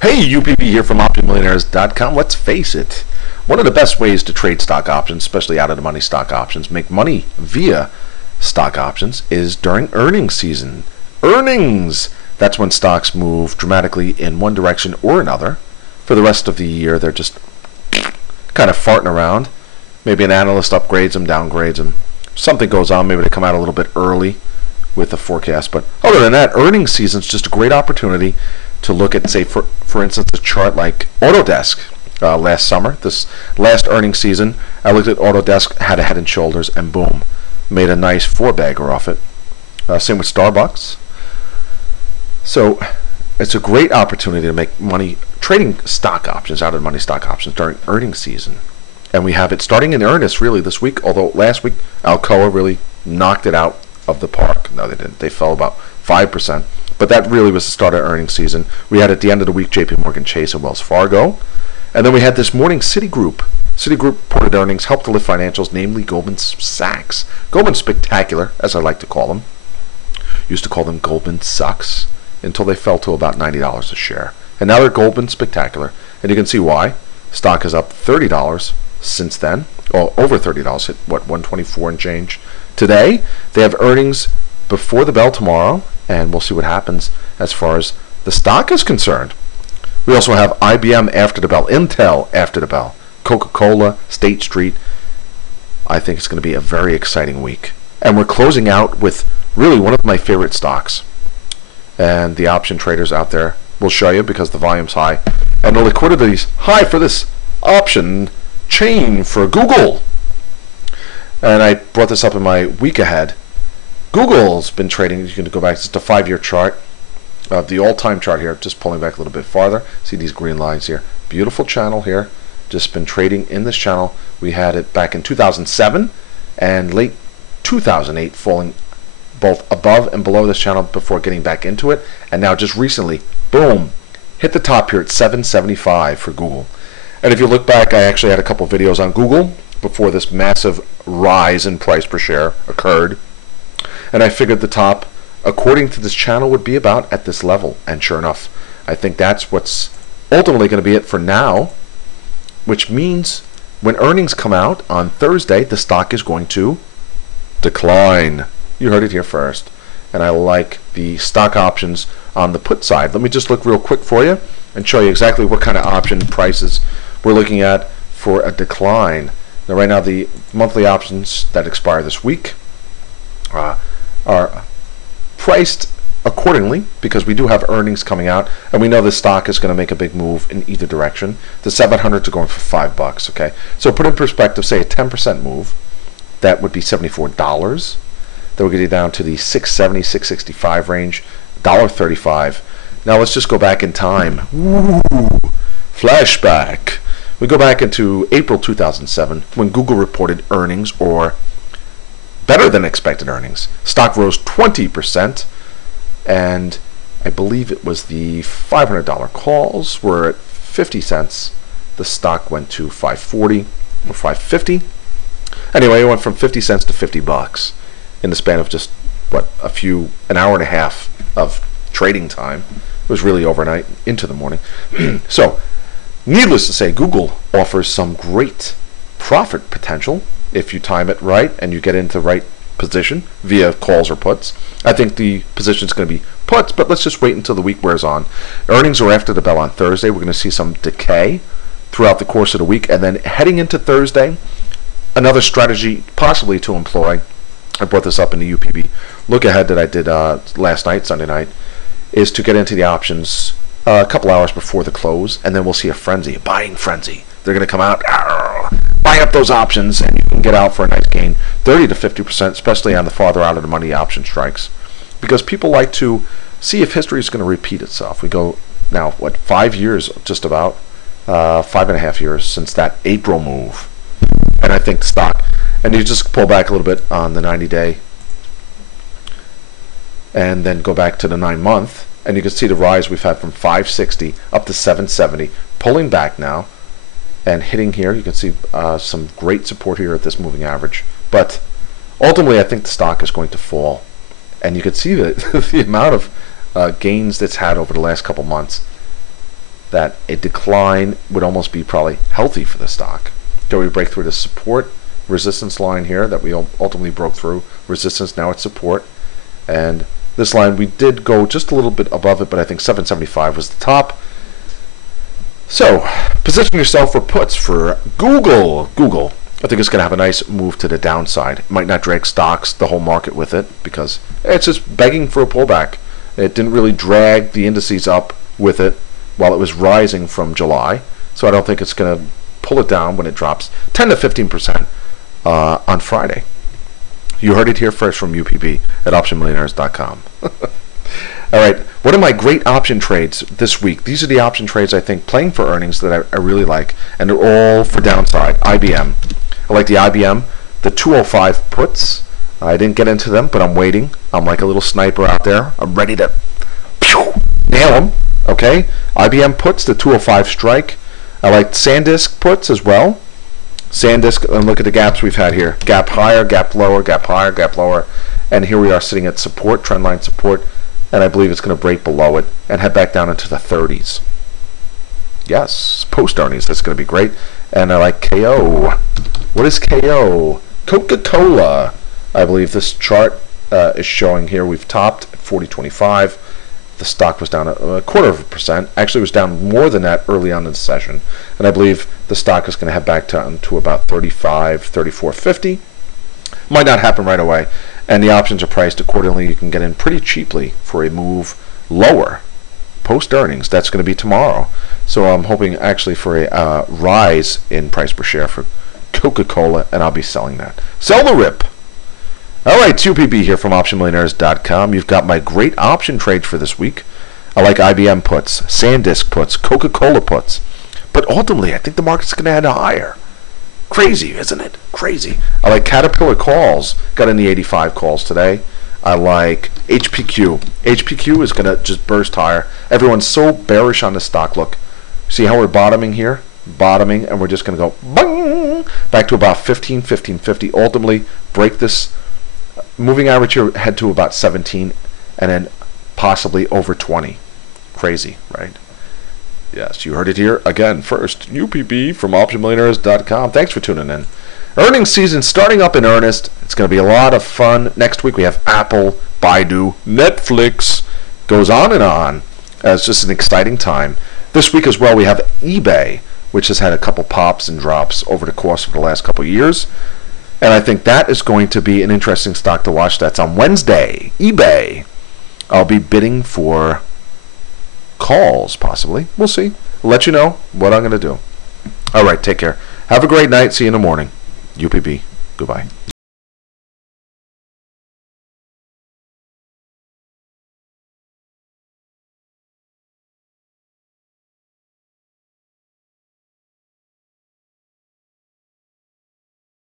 Hey, UPB here from OptionMillionaires.com. Let's face it, one of the best ways to trade stock options, especially out of the money stock options, make money via stock options, is during earnings season. Earnings! That's when stocks move dramatically in one direction or another. For the rest of the year, they're just kind of farting around. Maybe an analyst upgrades them, downgrades them. Something goes on. Maybe they come out a little bit early with the forecast. But other than that, earnings season is just a great opportunity to look at, say, for instance, a chart like Autodesk last summer. This last earnings season, I looked at Autodesk, had a head and shoulders, and boom, made a nice four-bagger off it. Same with Starbucks. So it's a great opportunity to make money trading stock options, out of money stock options during earnings season. And we have it starting in earnest really this week, although last week Alcoa really knocked it out of the park. No, they didn't. They fell about 5%. But that really was the start of earnings season. We had at the end of the week JP Morgan Chase and Wells Fargo. And then we had this morning Citigroup. Citigroup reported earnings, helped to lift financials, namely Goldman Sachs. Goldman Spectacular, as I like to call them. Used to call them Goldman Sucks until they fell to about $90 a share. And now they're Goldman Spectacular. And you can see why. Stock is up $30 since then. Well, over $30. Hit, what, 124 and change. Today, they have earnings before the bell tomorrow. And we'll see what happens as far as the stock is concerned. We also have IBM after the bell, Intel after the bell, Coca-Cola, State Street. I think it's going to be a very exciting week. And we're closing out with really one of my favorite stocks. And the option traders out there will show you because the volume's high. And the liquidity's high for this option chain for Google. And I brought this up in my week ahead. Google's been trading, you can go back, it's a 5-year chart, the all-time chart here, just pulling back a little bit farther. See these green lines here. Beautiful channel here. Just been trading in this channel. We had it back in 2007 and late 2008, falling both above and below this channel before getting back into it. And now just recently, boom, hit the top here at 775 for Google. And if you look back, I actually had a couple videos on Google before this massive rise in price per share occurred. And I figured the top, according to this channel, would be about at this level. And sure enough, I think that's what's ultimately going to be it for now, which means when earnings come out on Thursday, the stock is going to decline. You heard it here first. And I like the stock options on the put side. Let me just look real quick for you and show you exactly what kind of option prices we're looking at for a decline. Now, right now, the monthly options that expire this week are priced accordingly because we do have earnings coming out, and we know the stock is going to make a big move in either direction. The 700s are going for $5. Okay, so put in perspective, say a 10% move, that would be $74. That would get you down to the 670, 665 range, $1.35. Now let's just go back in time. Ooh, flashback. We go back into April 2007 when Google reported earnings, or better than expected earnings. Stock rose 20%, and I believe it was the $500 calls were at 50 cents. The stock went to 540 or 550. Anyway, it went from 50 cents to $50 in the span of just an hour and a half of trading time. It was really overnight into the morning. So, needless to say, Google offers some great profit potential if you time it right and you get into the right position via calls or puts. I think the position is going to be puts, but let's just wait until the week wears on. Earnings are after the bell on Thursday. We're going to see some decay throughout the course of the week, and then heading into Thursday, another strategy possibly to employ, I brought this up in the UPB look ahead that I did last night, Sunday night, is to get into the options a couple hours before the close, and then we'll see a frenzy, a buying frenzy. They're going to come out, buy up those options, and you can get out for a nice gain, 30 to 50%, especially on the farther out of the money option strikes, because people like to see if history is going to repeat itself. We go now, 5 years, just about 5.5 years since that April move, and I think the stock, and you just pull back a little bit on the 90-day, and then go back to the 9-month, and you can see the rise we've had from 560 up to 770, pulling back now and hitting here. You can see some great support here at this moving average, but ultimately I think the stock is going to fall, and you can see that the amount of gains that's had over the last couple months. that a decline would almost be probably healthy for the stock. So we break through the support resistance line here that we ultimately broke through. Resistance, now it's support. And this line, we did go just a little bit above it, but I think 775 was the top. So, position yourself for puts for Google. Google, I think it's going to have a nice move to the downside. It might not drag stocks, the whole market with it, because it's just begging for a pullback. It didn't really drag the indices up with it while it was rising from July. So I don't think it's going to pull it down when it drops 10 to 15% on Friday. You heard it here first from UPB at optionmillionaires.com. All right, what are my great option trades this week? These are the option trades I think playing for earnings that I really like, and they're all for downside. IBM. I like the IBM, the 205 puts. I didn't get into them, but I'm waiting. I'm like a little sniper out there. I'm ready to nail them. Okay, IBM puts, the 205 strike. I like SanDisk puts as well. SanDisk, and look at the gaps we've had here. Gap higher, gap lower, gap higher, gap lower. And here we are sitting at support, trendline support. And I believe it's going to break below it and head back down into the 30s. Yes, post earnings, that's going to be great. And I like KO. What is KO? Coca-Cola. I believe this chart is showing here. We've topped at 40.25. The stock was down a 0.25%. Actually, it was down more than that early on in the session. And I believe the stock is going to head back down to about 35, 34.50. Might not happen right away. And the options are priced accordingly. You can get in pretty cheaply for a move lower post earnings. That's going to be tomorrow. So I'm hoping actually for a rise in price per share for Coca-Cola, and I'll be selling that. Sell the rip. All right, UPB here from optionmillionaires.com. You've got my great option trades for this week. I like IBM puts, SanDisk puts, Coca-Cola puts. But ultimately, I think the market's going to head higher. Crazy, isn't it? Crazy. I like Caterpillar calls. Got in the 85 calls today. I like HPQ. HPQ is going to just burst higher. Everyone's so bearish on the stock. Look, see how we're bottoming here? Bottoming, and we're just going to go bang, back to about 15, 15.50. Ultimately, break this moving average here, head to about 17, and then possibly over 20. Crazy, right? Yes, you heard it here again first. UPB from optionmillionaires.com. Thanks for tuning in. Earnings season starting up in earnest. It's going to be a lot of fun. Next week we have Apple, Baidu, Netflix. Goes on and on. It's just an exciting time. This week as well we have eBay, which has had a couple pops and drops over the course of the last couple of years. And I think that is going to be an interesting stock to watch. That's on Wednesday. eBay. I'll be bidding for calls, possibly. We'll see. I'll let you know what I'm going to do. All right, take care. Have a great night. See you in the morning. UPB. Goodbye.